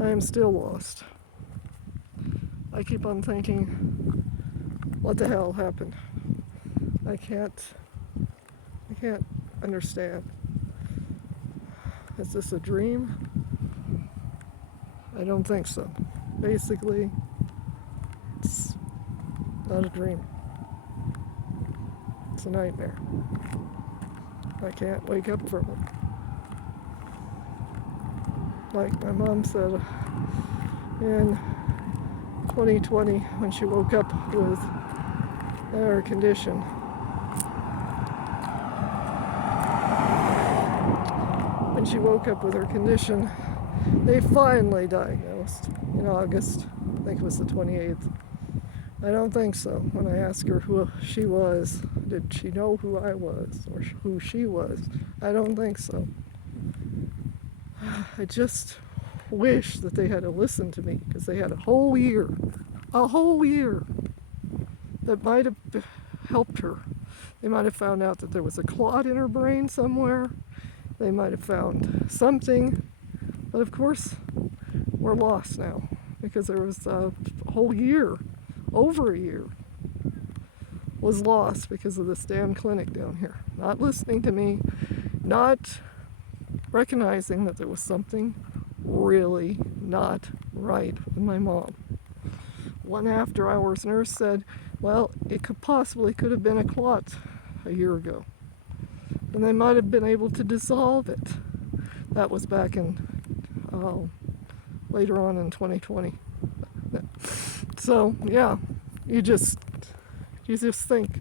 I am still lost. I keep on thinking, what the hell happened? I can't understand. Is this a dream? I don't think so. Basically, it's not a dream. It's a nightmare. I can't wake up from it. Like my mom said in 2020 when she woke up with her condition. When she woke up with her condition, they finally diagnosed in August. I think it was the 28th. I don't think so. When I asked her who she was, did she know who I was or who she was? I don't think so. I just wish that they had to listen to me because they had a whole year that might have helped her. They might have found out that there was a clot in her brain somewhere. They might have found something. But of course, we're lost now because there was a whole year, over a year, was lost because of this damn clinic down here. Not listening to me, not recognizing that there was something really not right with my mom. One after-hours nurse said, well, it could have been a clot a year ago. And they might have been able to dissolve it. That was back in later on in 2020. So yeah, you just think,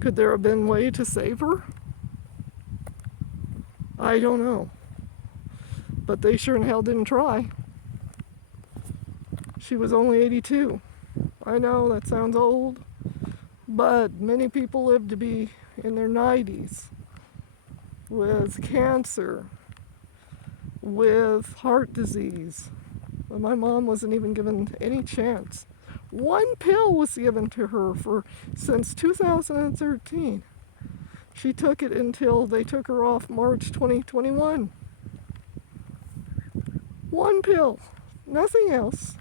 could there have been a way to save her? I don't know. But they sure in hell didn't try. She was only 82. I know that sounds old, but many people live to be in their 90s with cancer, with heart disease. But my mom wasn't even given any chance. One pill was given to her since 2013. She took it until they took her off March 2021. One pill, nothing else.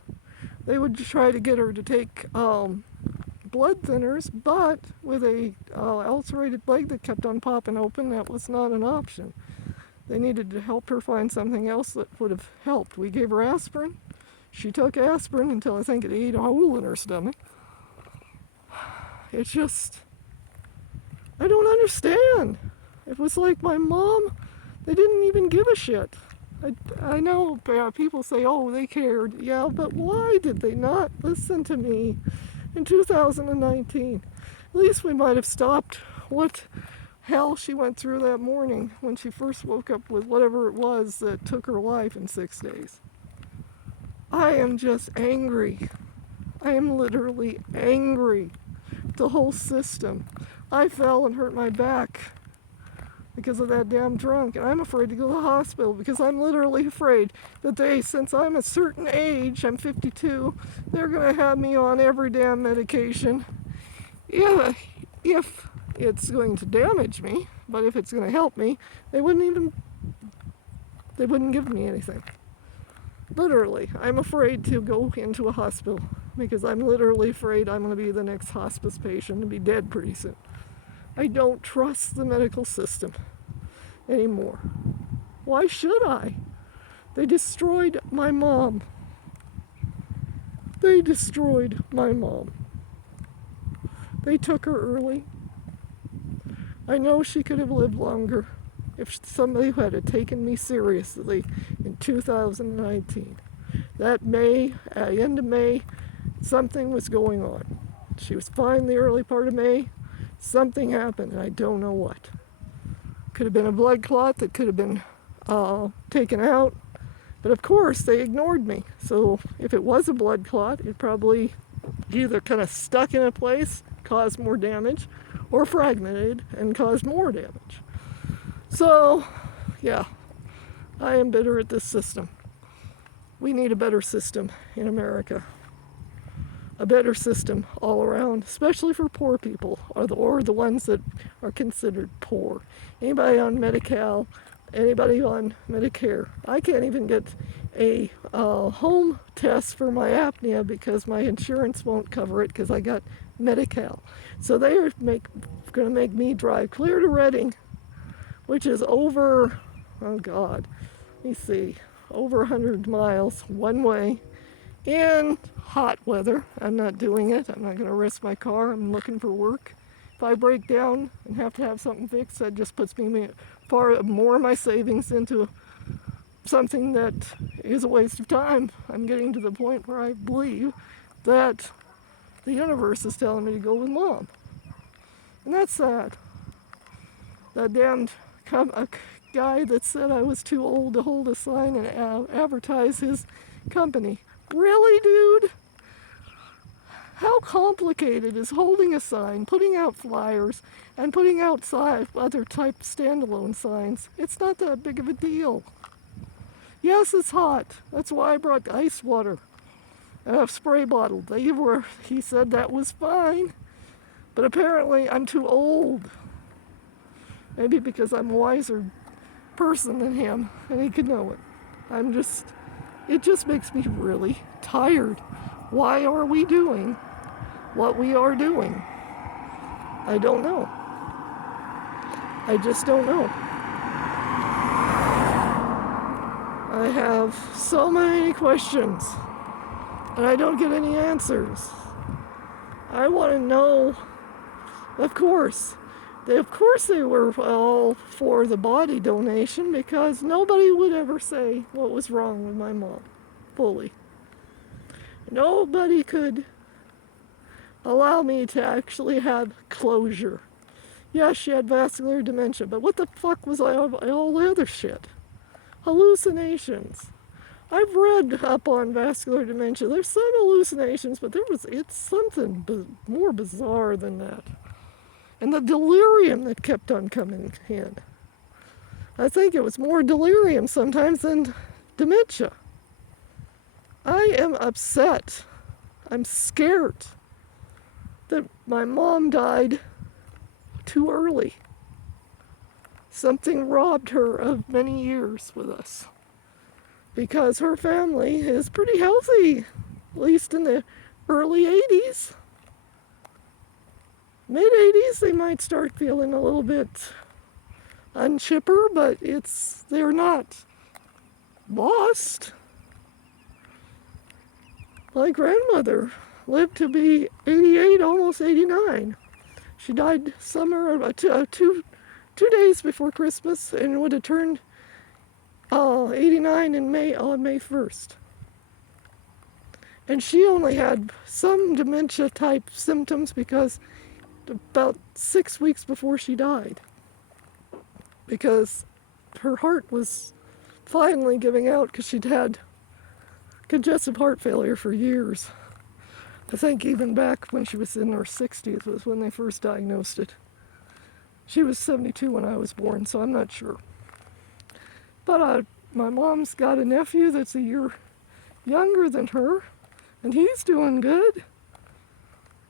They would try to get her to take blood thinners, but with a ulcerated leg that kept on popping open, that was not an option. They needed to help her find something else that would have helped. We gave her aspirin. She took aspirin until I think it ate a hole in her stomach. It's just, I don't understand. It was like my mom, they didn't even give a shit. I know people say, oh, they cared. Yeah, but why did they not listen to me in 2019? At least we might have stopped what hell she went through that morning when she first woke up with whatever it was that took her life in 6 days. I am just angry. I am literally angry. The whole system. I fell and hurt my back because of that damn drunk, and I'm afraid to go to the hospital because I'm literally afraid that since I'm a certain age, I'm 52, they're gonna have me on every damn medication. Yeah, if it's going to damage me, but if it's gonna help me, they wouldn't give me anything. Literally, I'm afraid to go into a hospital because I'm literally afraid I'm gonna be the next hospice patient and be dead pretty soon. I don't trust the medical system anymore. Why should I? They destroyed my mom. They destroyed my mom. They took her early. I know she could have lived longer if somebody had taken me seriously in 2019. That May, end of May, something was going on. She was fine the early part of May. Something happened, and I don't know what. Could have been a blood clot that could have been taken out. But of course, they ignored me. So if it was a blood clot, it probably either kind of stuck in a place, caused more damage, or fragmented and caused more damage. So, yeah, I am bitter at this system. We need a better system in America. A better system all around, especially for poor people, or the ones that are considered poor. Anybody on Medi-Cal, anybody on Medicare. I can't even get a home test for my apnea because my insurance won't cover it because I got Medi-Cal. So they are going to make me drive clear to Reading, which is over, oh God, let me see, over 100 miles one way in hot weather. I'm not doing it. I'm not going to risk my car. I'm looking for work. If I break down and have to have something fixed, that just puts me far more of my savings into something that is a waste of time. I'm getting to the point where I believe that the universe is telling me to go with Mom. And that's sad. That damned guy that said I was too old to hold a sign and advertise his company. Really, dude? How complicated is holding a sign, putting out flyers, and putting out other type standalone signs? It's not that big of a deal. Yes, it's hot. That's why I brought ice water and a spray bottle. He said that was fine. But apparently I'm too old. Maybe because I'm a wiser person than him and he could know it. It just makes me really tired. Why are we doing what we are doing? I don't know. I just don't know. I have so many questions and I don't get any answers. I want to know, of course they were all for the body donation because nobody would ever say what was wrong with my mom, fully. Nobody could allow me to actually have closure. Yes, she had vascular dementia, but what the fuck was all the other shit? Hallucinations. I've read up on vascular dementia. There's some hallucinations, but it's something more bizarre than that. And the delirium that kept on coming in. I think it was more delirium sometimes than dementia. I am upset. I'm scared that my mom died too early. Something robbed her of many years with us. Because her family is pretty healthy, at least in the early 80s. Mid-80s, they might start feeling a little bit unchipper, but they're not lost. My grandmother lived to be 88, almost 89. She died summer, 2 days before Christmas, and would have turned 89 on May 1st. And she only had some dementia-type symptoms because about 6 weeks before she died, because her heart was finally giving out because she'd had congestive heart failure for years. I think even back when she was in her 60s was when they first diagnosed it. She was 72 when I was born, so I'm not sure. But my mom's got a nephew that's a year younger than her, and he's doing good.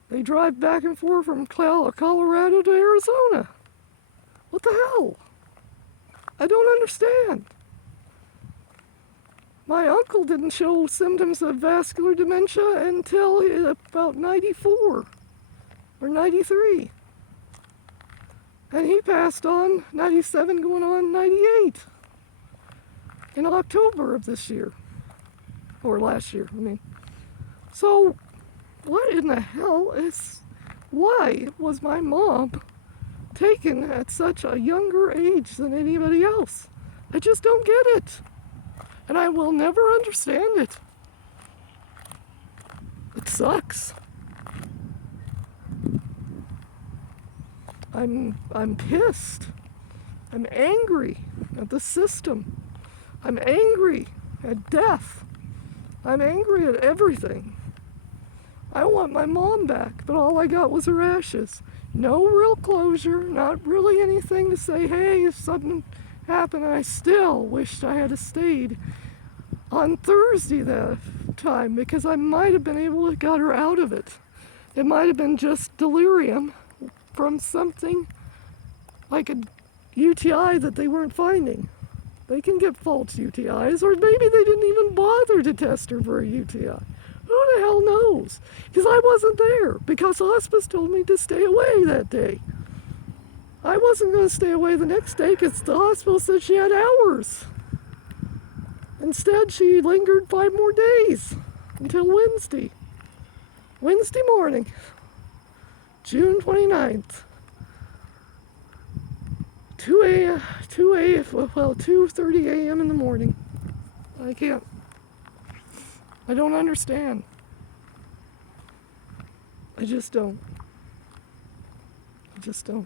They drive back and forth from Colorado to Arizona. What the hell? I don't understand. My uncle didn't show symptoms of vascular dementia until about 94 or 93. And he passed on 97 going on 98 in October of this year. Or last year, I mean. So, what in the hell why was my mom taken at such a younger age than anybody else? I just don't get it. And I will never understand it. It sucks. I'm pissed. I'm angry at the system. I'm angry at death. I'm angry at everything. I want my mom back, but all I got was her ashes. No real closure, not really anything to say, hey, if something happened, I still wished I had stayed on Thursday that time because I might have been able to get her out of it. It might have been just delirium from something like a UTI that they weren't finding. They can get false UTIs, or maybe they didn't even bother to test her for a UTI. Who the hell knows? Because I wasn't there, because hospice told me to stay away that day. I wasn't going to stay away the next day because the hospital said she had hours. Instead, she lingered 5 more days until Wednesday. Wednesday morning, June 29th. 2:30 a.m. in the morning. I can't. I don't understand. I just don't. I just don't.